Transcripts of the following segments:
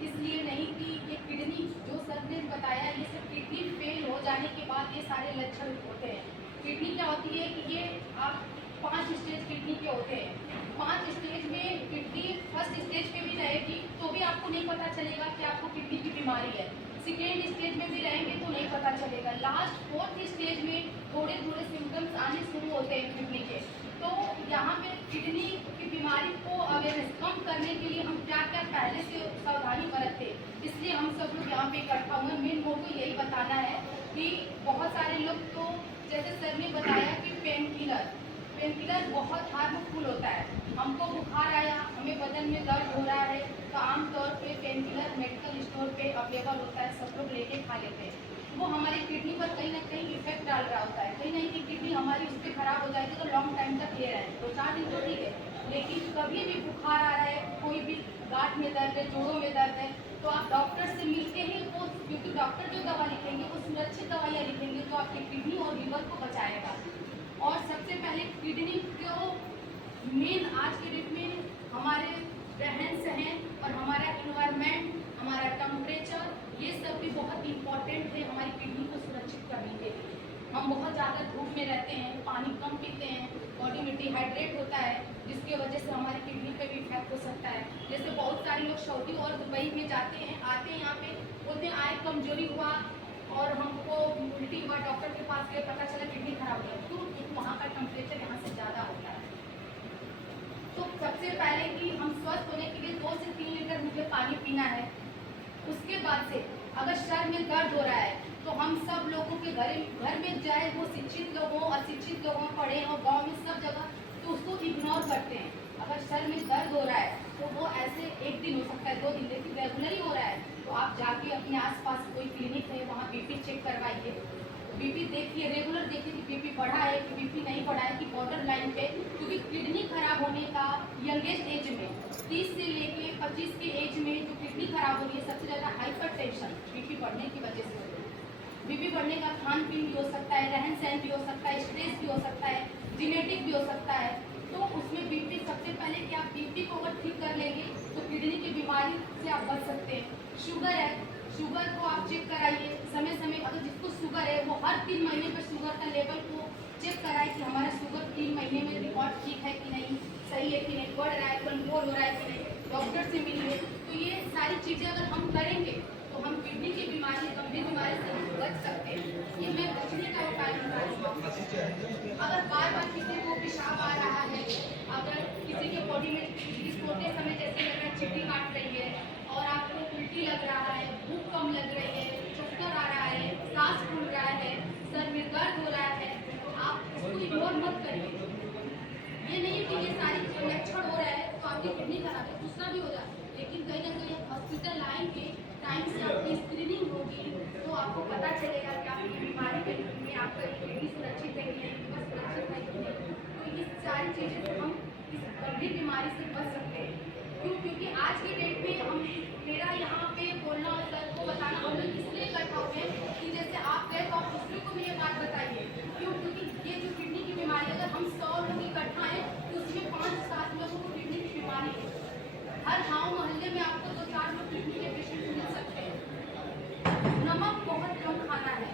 इसलिए नहीं कि ये किडनी जो सर ने बताया, ये सब किडनी फेल हो जाने के बाद ये सारे लक्षण होते हैं। किडनी क्या होती है कि ये आप 5 स्टेज किडनी के होते हैं। 5 स्टेज में किडनी फर्स्ट स्टेज पे भी रहेगी तो भी आपको नहीं पता चलेगा कि आपको किडनी की बीमारी है। सेकेंड स्टेज में भी रहेंगे तो नहीं पता चलेगा। लास्ट 4th स्टेज में थोड़े थोड़े सिम्टम्स आने शुरू होते हैं किडनी के। तो यहाँ पे किडनी की बीमारी को अवेयरनेस कम करने के लिए हम क्या क्या पहले से सावधानी बरतते, इसलिए हम सब लोग यहाँ पे इकट्ठा हुए। मेन मोटो यही बताना है कि बहुत सारे लोग तो जैसे सर ने बताया कि पेन किलर बहुत हार्मफुल होता है। हमको बुखार आया, हमें बदन में दर्द हो रहा है तो आमतौर पे पेन किलर मेडिकल स्टोर पे अवेलेबल होता है, सब लोग लेके खा लेते हैं। वो हमारी किडनी पर कहीं ना कहीं इफेक्ट डाल रहा होता है। कहीं ना कहीं किडनी हमारी उस पर खराब हो जाएगी तो लॉन्ग टाइम तक ले रहे हैं, 2-4 दिन तो ठीक है, लेकिन कभी भी बुखार आ रहा है, कोई भी गांठ में दर्द है, जोड़ों में दर्द है, तो आप डॉक्टर से मिलते ही वो, क्योंकि डॉक्टर जो दवा लिखेंगे वो सुरक्षित दवाइयाँ लिखेंगे जो आपकी किडनी और लीवर को बचाएगा। और सबसे पहले किडनी को मेन आज के डेट में हमारे रहन सहन और हमारा इन्वायरमेंट, हमारा टेम्परेचर, ये सब भी बहुत इम्पोर्टेंट है हमारी किडनी को सुरक्षित करने के लिए। हम बहुत ज़्यादा धूप में रहते हैं, पानी कम पीते हैं, बॉडी में डिहाइड्रेट होता है, जिसकी वजह से हमारी किडनी पे भी इफेक्ट हो सकता है। जैसे बहुत सारे लोग सऊदी और दुबई में जाते हैं, आते हैं यहाँ पे, बोलते हैं आए कमजोरी हुआ और हमको उल्टी हुआ, डॉक्टर के पास गए, पता चला किडनी खराब हो गया। क्यों? क्योंकि वहाँ का टेम्परेचर यहाँ से ज़्यादा होता है। तो सबसे पहले कि हम स्वस्थ होने के लिए 2 से 3 लीटर मुझे पानी पीना है। उसके बाद से अगर सर में दर्द हो रहा है तो हम सब लोगों के घर में चाहे वो शिक्षित लोग हों, अशिक्षित लोग हों, पढ़े और गांव में सब जगह, तो उसको इग्नोर करते हैं। अगर सर में दर्द हो रहा है तो वो ऐसे 1 दिन हो सकता है, 2 दिन, लेकिन रेगुलर ही हो रहा है तो आप जाके अपने आसपास कोई क्लिनिक है वहाँ बीपी चेक करवाइए। बीपी देखिए, रेगुलर देखिए कि बीपी बढ़ा है कि बीपी नहीं बढ़ा है, कि बॉर्डर लाइन पे, क्योंकि किडनी खराब होने का यंगेस्ट एज में 30 से लेके 25 के एज में जो किडनी खराब हो रही है सबसे ज़्यादा हाइपर टेंशन बीपी बढ़ने की वजह से हो रही है। बीपी बढ़ने का खान पीन भी हो सकता है, रहन सहन भी हो सकता है, स्ट्रेस भी हो सकता है, जेनेटिक भी हो सकता है। तो उसमें बीपी सबसे पहले कि आप बीपी को अगर ठीक कर लेंगे तो किडनी की बीमारी से आप बच सकते हैं। शुगर है, शुगर को आप चेक कराइए समय समय, अगर जिसको शुगर है वो हर 3 महीने पर शुगर का लेवल को चेक कराए कि हमारा शुगर 3 महीने में रिकॉर्ड ठीक है कि नहीं, सही है कि नहीं, बढ़ रहा है, कंट्रोल हो रहा है कि नहीं, डॉक्टर से मिलिए। तो ये सारी चीज़ें अगर हम करेंगे तो हम किडनी की बीमारी, गंभीर बीमारी से बच सकते हैं। ये मैं बचने का उपाय बता रही हूँ। अगर बार बार किसी को पेशाब आ रहा है, अगर किसी के बॉडी में सोते समय जैसे लग रहा है चिट्ठी काट रही है और आपको उल्टी लग रहा है, भूख कम लग रही है, चक्कर आ रहा है, सांस फूल रहा है, सर में दर्द हो रहा है, तो आप उसको इग्नोर मत करिए। ये नहीं कि ये सारी लक्षण हो रहा है तो आपकी किडनी खराब है, दूसरा भी हो रहा है, लेकिन कहीं ना कहीं हॉस्पिटल आएंगे, टाइम से आपकी स्क्रीनिंग होगी तो आपको पता चलेगा कि आपकी बीमारी में आपका किडनी सुरक्षित है कि नहीं, लीवर सुरक्षित है कि नहीं। तो ये सारी चीज़ें से हम इस गंभीर बीमारी से बच सकते हैं। क्यों? क्योंकि आज की डेट में हम, मेरा यहाँ पे बोलना और सर को बताना, हम लोग इसलिए इकट्ठा हुए हैं कि जैसे आप गए तो आप दूसरे को भी ये बात बताइए। क्यों? क्योंकि ये जो किडनी की बीमारी, अगर हम 100 लोग इकट्ठा हैं तो उसमें 5-7 लोगों को किडनी की बीमारी है। हर गाँव मोहल्ले में आपको 2-4 लोग किडनी के पेशेंट मिल सकते हैं। नमक बहुत कम खाना है।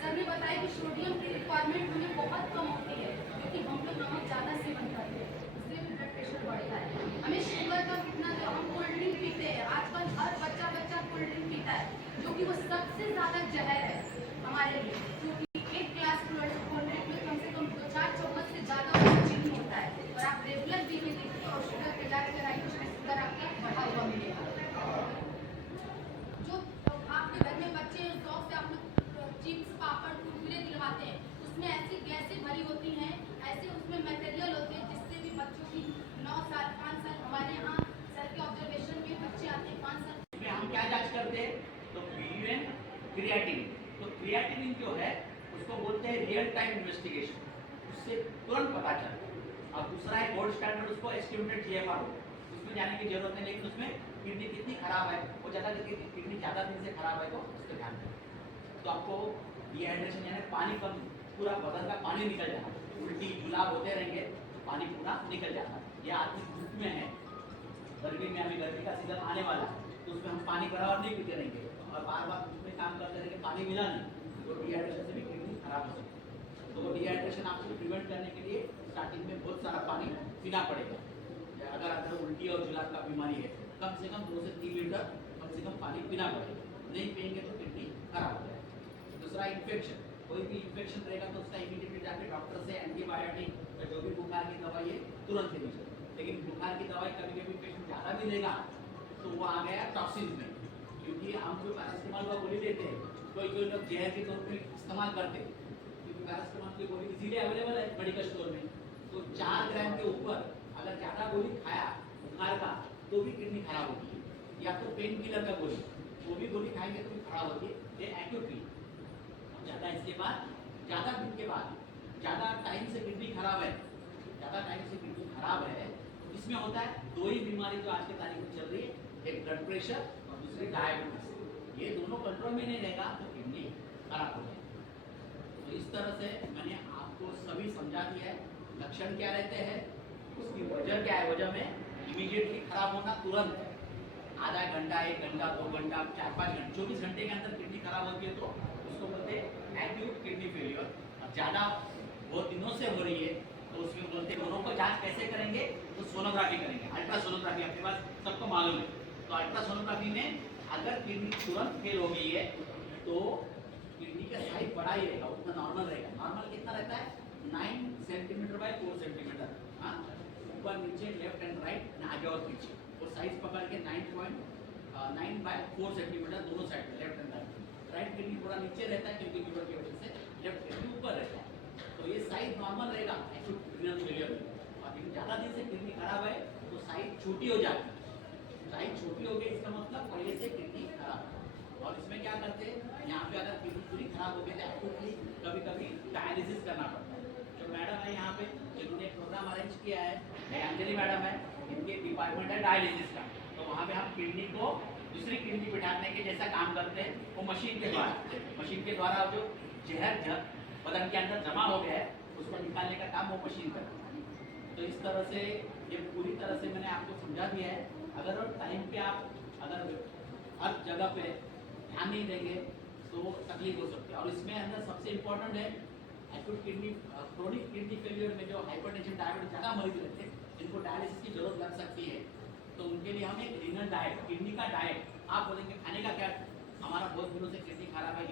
सर ने बताया कि सोडियम की रिक्वायरमेंट हमें बहुत कम होती है, क्योंकि हम लोग नमक ज़्यादा सेवन करते हैं, इसलिए भी ब्लड प्रेशर बढ़ता है। हमें शुगर का कितना, जो हम कोल्ड ड्रिंक पीते हैं, आजकल हर बच्चा कोल्ड ड्रिंक पीता है, जो कि वो सबसे ज़्यादा जहर है हमारे लिए, क्योंकि 1 ग्लास कोल्ड ड्रिंक में कम से कम 2-4 चम्मच से ज़्यादा चीनी होता है। और आप रेगुलर पीने देखिए और शुगर के इलाज कराइए, उसमें शुगर आपका बढ़ा हुआ मिलेगा। जो आपके घर में बच्चे शौक से आप लोग चिप्स, पापड़, कुरकुरे दिलवाते हैं, उसमें ऐसी गैसें भरी होती हैं, ऐसे उसमें मटेरियल होते हैं जिससे भी बच्चों की 9 साल 5 साल, हमारे यहाँ सर के ऑब्जर्वेशन में बच्चे आते हैं 5 साल में। हम क्या जांच करते हैं? तो पीयूएन, क्रिएटिनिन। तो क्रिएटिनिन जो है उसको बोलते हैं रियल टाइम इन्वेस्टिगेशन, उससे तुरंत पता चलता है। अब दूसरा है गोल्ड स्टैंडर्ड, उसको एस्टिमेटेड जीएफआर, उसमें जाने की जरूरत नहीं, लेकिन उसमें किडनी कितनी खराब है, वो ज़्यादा किडनी ज़्यादा दिन से खराब है तो उस पर ध्यान दें। तो आपको डिहाइड्रेशन यानी पानी कम, पूरा बदन का पानी निकल जाना, उल्टी जुलाब होते रहेंगे तो पानी पूरा निकल जाता है। ये आदमी धूप में है, गर्मी में, अभी गर्मी का सीजन आने वाला है तो उसमें हम पानी बराबर नहीं पीते रहेंगे और बार बार उसमें काम करते रहेंगे, पानी मिला नहीं तो डिहाइड्रेशन से भी किडनी खराब हो सकती है। तो वो डिहाइड्रेशन आपको प्रिवेंट करने के लिए स्टार्टिंग में बहुत सारा पानी पीना पड़ेगा। अगर उल्टी और जुलाब का बीमारी है, कम से कम 2 से 3 लीटर कम से कम पानी पीना पड़ेगा, नहीं पिएंगे तो किडनी खराब हो जाएगी। दूसरा इन्फेक्शन, कोई भी इन्फेक्शन रहेगा तो उसका इमीडिएटली जाके डॉक्टर से एंटीबायोटिक या जो भी बुखार की दवाई है तुरंत लेनी चाहिए। लेकिन बुखार की दवाई कभी कभी पेशेंट ज़्यादा भी लेगा तो वो आ गया टॉक्सिन में, क्योंकि हम जो पैरासिटामोल का गोली लेते हैं कोई कोई लोग जहर के तौर पर इस्तेमाल करते हैं, क्योंकि पैरासिटामोल की गोली इजीली अवेलेबल है मेडिकल स्टोर में। तो 4 ग्राम के ऊपर अगर ज़्यादा गोली खाया बुखार का तो भी किडनी खराब होती है, या तो पेन किलर का गोली वो भी गोली खाएंगे तो भी खराब होती है। ये एक्यूटली ज़्यादा, इसके बाद ज़्यादा दिन के बाद ज़्यादा टाइम से किडनी खराब है, ज़्यादा टाइम से किडनी खराब है, इसमें होता है 2 ही बीमारी जो आज के तारीख में चल रही है, एक ब्लड प्रेशर और दूसरी डायबिटीज। ये दोनों कंट्रोल में नहीं रहेगा तो किडनी खराब हो जाएगी। तो इस तरह से मैंने आपको सभी समझा दिया है, लक्षण क्या रहते हैं, उसकी वजह क्या है। वजह में इमीडिएटली खराब होना तुरंत, आधा घंटा, 1 घंटा, 2 घंटा, 4-5 घंटे, 24 घंटे के अंदर किडनी खराब होती है तो उसको बोलते हैं एक्यूट किडनी फेलियर। और ज़्यादा बहुत दिनों से हो रही है तो उसमें बोलते हैं दोनों को जांच कैसे करेंगे, तो सोनोग्राफी करेंगे, अल्ट्रासोनोग्राफी आपके पास सबको मालूम है। तो अल्ट्रासोनोग्राफी में अगर किडनी तुरंत फेल हो गई है तो किडनी का साइज बड़ा ही रहेगा, उतना नॉर्मल रहेगा। नॉर्मल कितना रहता है, 9 सेंटीमीटर बाय 4 सेंटीमीटर, हाँ, ऊपर नीचे लेफ्ट एंड राइट, आगे और पीछे, और साइज पकड़ के 9 बाय 4 सेंटीमीटर दोनों साइड में, left and right. Right kidney थोड़ा नीचे रहता है क्योंकि लीवर की वजह से, लेफ्ट किडनी ऊपर रहता है। तो ये साइज नॉर्मल रहेगा एक्यूट किडनी फेलियर में। और ज़्यादा दिन से किडनी खराब है तो साइज छोटी हो जाती है। साइज छोटी हो गई इसका मतलब पहले से किडनी खराब है। और इसमें क्या करते हैं, यहाँ पे अगर किडनी पूरी खराब हो गई तो एक्यूटली कभी कभी डायलिसिस करना पड़ता है। जो मैडम है यहाँ पे जिन्होंने प्रोग्राम अरेंज किया है, अंजलि मैडम है, इनके डिपार्टमेंट है डायलिसिस का। तो वहाँ पे हम किडनी को दूसरी किडनी बिठाने के जैसा काम करते हैं, वो मशीन के द्वारा जो जहर बदन के अंदर जमा हो गया है उसको निकालने का काम वो मशीन करती है। तो इस तरह से ये पूरी तरह से मैंने आपको समझा दिया है। अगर टाइम पे आप अगर हर जगह पे ध्यान नहीं देंगे तो तकलीफ हो सकती है। और इसमें अंदर सबसे इम्पोर्टेंट है acute kidney, chronic kidney failure में जो हाइपरटेंशन, डायबिटीज ज़्यादा मरीज रहते हैं जिनको डायलिसिस की जरूरत लग सकती है, तो उनके लिए हम एक रीनल डाइट, किडनी का डाइट, आप बोलेंगे खाने का क्या, हमारा बहुत दिनों से किडनी खराब है,